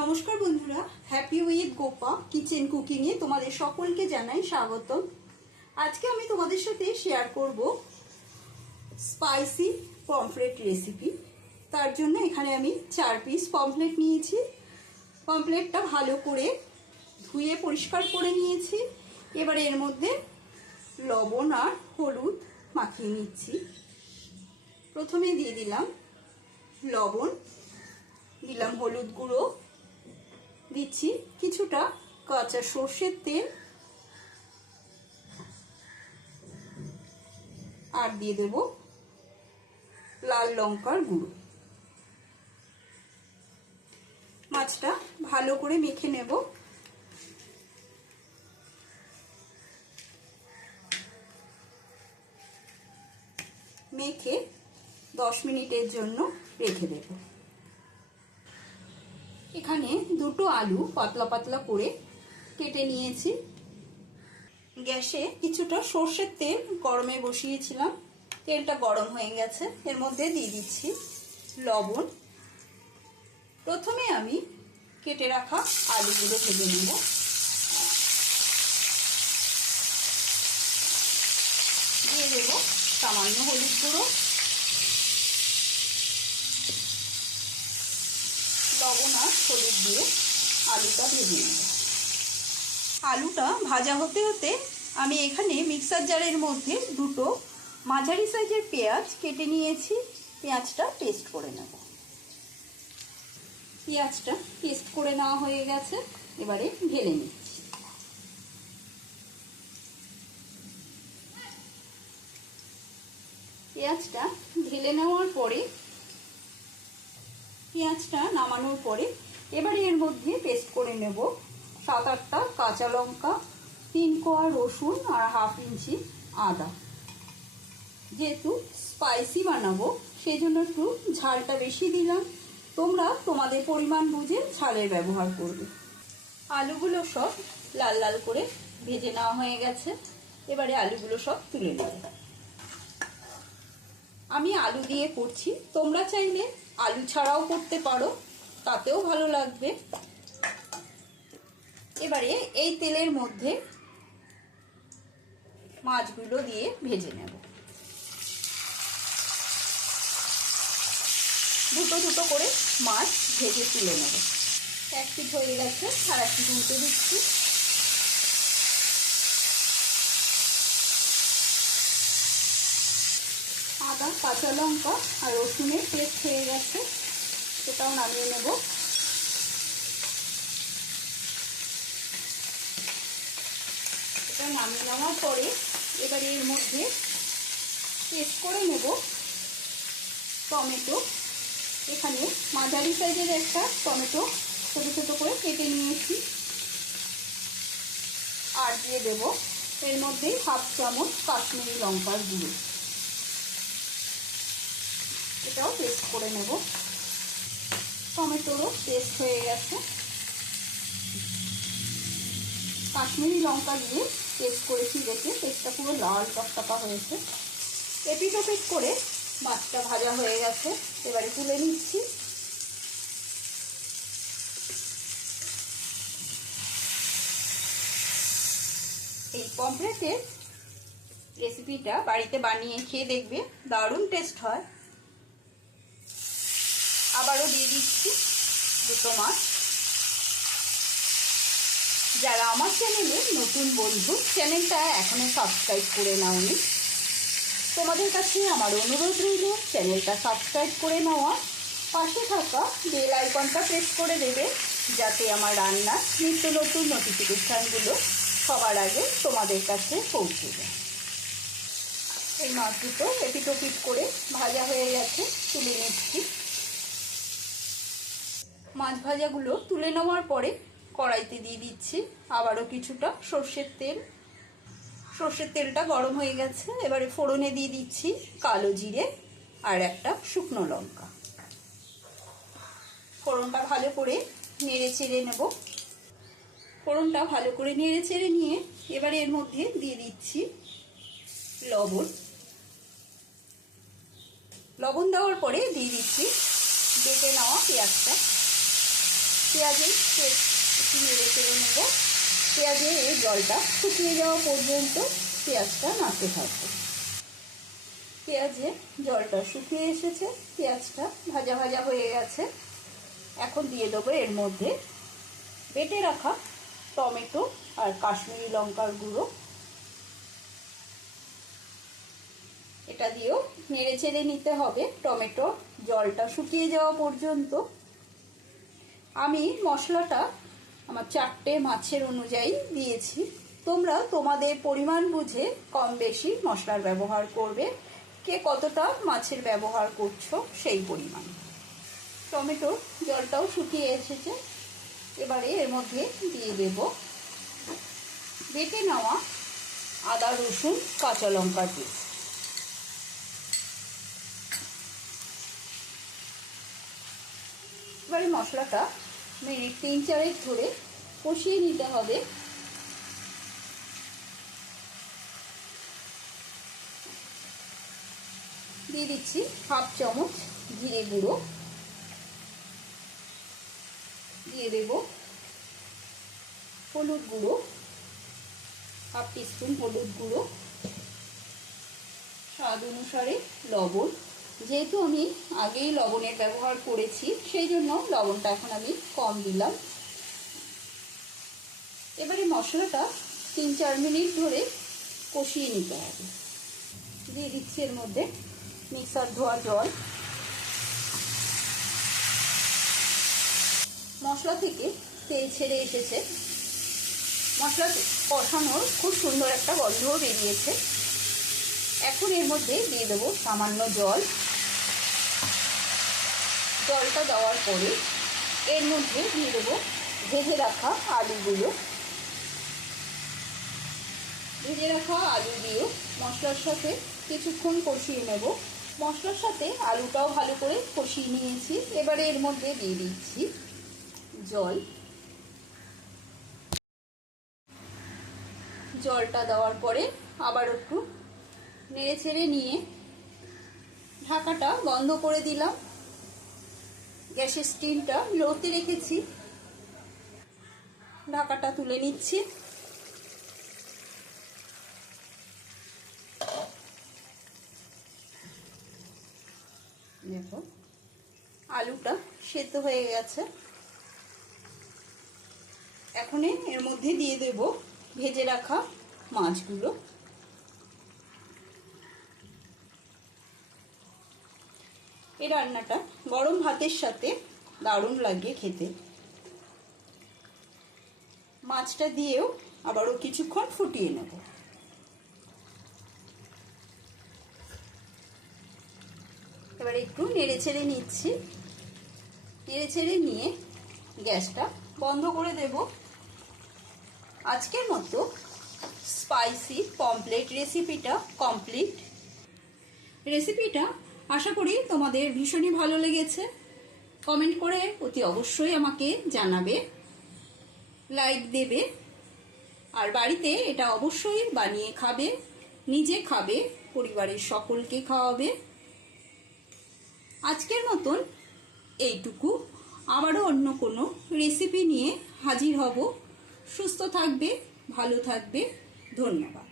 নমস্কার বন্ধুরা happy with Gopa kitchen কুকিংয়ে তোমাদের সকলকে জানাই স্বাগতম। আজকে আমি তোমাদের সাথে শেয়ার করব স্পাইসি পমফ্রেট রেসিপি তার জন্য এখানে আমি চার পিস পমফ্রেট নিয়েছি। পমফ্রেটটা ভালো করে ধুয়ে পরিষ্কার করে নিয়েছি। এবার এর মধ্যে লবণ আর হলুদ মাখিয়ে নিচ্ছি। প্রথমে দিয়ে দিলাম লবণ, দিলাম হলুদ গুঁড়ো। দিচ্ছি কিছুটা কাঁচা সর্ষের তেল আর দিয়ে দেব লাল লঙ্কার গুঁড়ো। মাছটা ভালো করে মেখে নেব। মেখে দশ মিনিটের জন্য রেখে দেবো। এখানে দুটো আলু পাতলা পাতলা করে কেটে নিয়েছি। গ্যাসে কিছুটা সর্ষের তেল গরমে বসিয়েছিলাম। তেলটা গরম হয়ে গেছে। এর মধ্যে দিয়ে দিচ্ছি লবণ। প্রথমে আমি কেটে রাখা আলুগুলো ভেজে নেব। দিয়ে দেবো সামান্য হলুদ গুঁড়ো। লবণ আর হলুদ দিয়ে আলুটা ভেজে নেব। আলুটা ভাজা হতে হতে আমি এখানে মিক্সার জারের মধ্যে দুটো মাঝারি সাইজের পেঁয়াজ কেটে নিয়েছি। পেঁয়াজটা পেস্ট করে নেব। পেঁয়াজটা পেস্ট করে নেওয়া হয়ে গেছে। এবারে ঢেলে নিচ্ছি। পেঁয়াজটা ঢেলে নেওয়ার পরে পেঁয়াজটা নামানোর পরে এবারে এর মধ্যে পেস্ট করে নেব সাত আটটা কাঁচা লঙ্কা, তিন কোয়া রসুন আর হাফ ইঞ্চি আদা। যেহেতু স্পাইসি বানাবো সেই জন্য একটু ঝালটা বেশি দিলাম। তোমরা তোমাদের পরিমাণ বুঝে ঝালের ব্যবহার করবে। আলুগুলো সব লাল লাল করে ভেজে নেওয়া হয়ে গেছে। এবারে আলুগুলো সব তুলে নেব। আমি আলু দিয়ে করছি। তোমরা চাইলে আলু ছাড়াও করতে পারো, তাতেও ভালো লাগবে। এবারে এই তেলের মধ্যে মাছগুলো দিয়ে ভেজে নেব। দুটো দুটো করে মাছ ভেজে তুলে নেব। এক পিঠ হয়ে গেছে, আর এক পিঠ উল্টে দিচ্ছি। আদা, কাঁচা লঙ্কা আর রসুনের পেস্ট হয়ে গেছে। সেটাও নামিয়ে নেব। এটা নামিয়ে নেওয়ার পরে এবার এর মধ্যে পেস্ট করে নেব টমেটো। এখানে মাঝারি সাইজের একটা টমেটো ছোটো ছোটো করে কেটে নিয়েছি। আর দিয়ে দেব এর মধ্যেই হাফ চামচ কাশ্মীরি লঙ্কার গুঁড়ো। এটাও পেস্ট করে নেব। টমেটোরও পেস্ট হয়ে গেছে। কাশ্মীরি লঙ্কা দিয়ে পেস্ট করেছি, দেখে পেস্টটা পুরো লাল টকটকা হয়েছে। এপিট ওপিট করে মাছটা ভাজা হয়ে গেছে। এবারে তুলে নিচ্ছি। এই পমফ্রেটের রেসিপিটা বাড়িতে বানিয়ে খেয়ে দেখবে, দারুণ টেস্ট হয়। আবারও দিয়ে দিচ্ছি দুটো মাছ। যারা আমার চ্যানেলে নতুন বন্ধু চ্যানেলটা এখনও সাবস্ক্রাইব করে নাওনি, তোমাদের কাছে আমার অনুরোধ রইল চ্যানেলটা সাবস্ক্রাইব করে নেওয়া। পাশে থাকা বেল আইকনটা প্রেস করে দেবে, যাতে আমার রান্নার নিত্য নতুন নোটিফিকেশানগুলো সবার আগে তোমাদের কাছে পৌঁছে যায়। এই মাছ দুটো এপিটোপিট করে ভাজা হয়ে গেছে, তুলে নিচ্ছি মাছ ভাজাগুলো তুলে নেওয়ার পরে কড়াইতে দিয়ে দিচ্ছি। আবারও কিছুটা সর্ষের তেল। সর্ষের তেলটা গরম হয়ে গেছে। এবারে ফোড়নে দিয়ে দিচ্ছি কালো জিরে আর একটা শুকনো লঙ্কা। ফোড়নটা ভালো করে নেড়ে চেড়ে নেব। ফোড়নটা ভালো করে নেড়ে চেড়ে নিয়ে এবারে এর মধ্যে দিয়ে দিচ্ছি লবণ। লবণ দেওয়ার পরে দিয়ে দিচ্ছি বেটে নেওয়া পেঁয়াজটা। পেঁয়াজে একটু নেড়ে চেড়ে নেব। পেঁয়াজের এই জলটা শুকিয়ে যাওয়া পর্যন্ত পেঁয়াজটা নাড়তে থাকব। পেঁয়াজে জলটা শুকিয়ে এসেছে, পেঁয়াজটা ভাজা ভাজা হয়ে গেছে। এখন দিয়ে দেবো এর মধ্যে বেটে রাখা টমেটো আর কাশ্মীরি লঙ্কার গুঁড়ো। এটা দিয়েও নেড়ে চেড়ে নিতে হবে। টমেটো জলটা শুকিয়ে যাওয়া পর্যন্ত আমি মশলাটা আমার চারটে মাছের অনুযায়ী দিয়েছি। তোমরা তোমাদের পরিমাণ বুঝে কম বেশি মশলার ব্যবহার করবে। কে কতটা মাছের ব্যবহার করছ সেই পরিমাণ। টমেটো জলটাও শুকিয়ে এসেছে। এবারে এর মধ্যে দিয়ে দেব বেটে নেওয়া আদা, রসুন, কাঁচা লঙ্কা পেস্ট এবারে মশলাটা মিনিট তিন চারেক ধরে কষিয়ে নিতে হবে। দিয়ে দিচ্ছি হাফ চামচ জিরে গুঁড়ো। দিয়ে দেব হলুদ গুঁড়ো, হাফ টিস্পুন হলুদ গুঁড়ো। স্বাদ অনুসারে লবণ। যেহেতু আমি আগেই লবণের ব্যবহার করেছি, সেই জন্য লবণটা এখন আমি কম দিলাম। এবারে মশলাটা তিন চার মিনিট ধরে কষিয়ে নিতে হবে। দিয়ে দিচ্ছি এর মধ্যে মিক্সার ধোয়া জল। মশলা থেকে তেল ছেড়ে এসেছে। মশলা কষানোর খুব সুন্দর একটা গন্ধও বেরিয়েছে। এখন এর মধ্যে দিয়ে দেবো সামান্য জল। জলটা দেওয়ার পরে এর মধ্যে দিয়ে দেবো ভেজে রাখা আলুগুলো। ভেজে রাখা আলু দিয়ে মশলার সাথে কিছুক্ষণ কষিয়ে নেব। মশলার সাথে আলুটাও ভালো করে কষিয়ে নিয়েছি। এবারে এর মধ্যে দিয়ে দিচ্ছি জল। জলটা দেওয়ার পরে আবার একটু নেড়ে ছেড়ে নিয়ে ঢাকাটা বন্ধ করে দিলাম। গ্যাসের স্টিমটা লোতে রেখেছি। ঢাকাটা তুলে নিচ্ছি। দেখো। আলুটা সেদ্ধ হয়ে গেছে। এখন এর মধ্যে দিয়ে দেব ভেজে রাখা মাছগুলো। এই রান্নাটা গরম ভাতের সাথে দারুণ লাগে খেতে। মাছটা দিয়েও আবারও কিছুক্ষণ ফুটিয়ে নেব। এবার একটু নেড়ে ছেড়ে নিচ্ছি। নেড়ে ছেড়ে নিয়ে গ্যাসটা বন্ধ করে দেব। আজকের মতো স্পাইসি পমপ্লেট রেসিপিটা কমপ্লিট। রেসিপিটা আশা করি তোমাদের ভীষণই ভালো লেগেছে। কমেন্ট করে অতি অবশ্যই আমাকে জানাবে, লাইক দেবে, আর বাড়িতে এটা অবশ্যই বানিয়ে খাবে, নিজে খাবে, পরিবারের সকলকে খাওয়াবে। আজকের মতন এইটুকু। আবারও অন্য কোনো রেসিপি নিয়ে হাজির হব। সুস্থ থাকবে, ভালো থাকবে। ধন্যবাদ।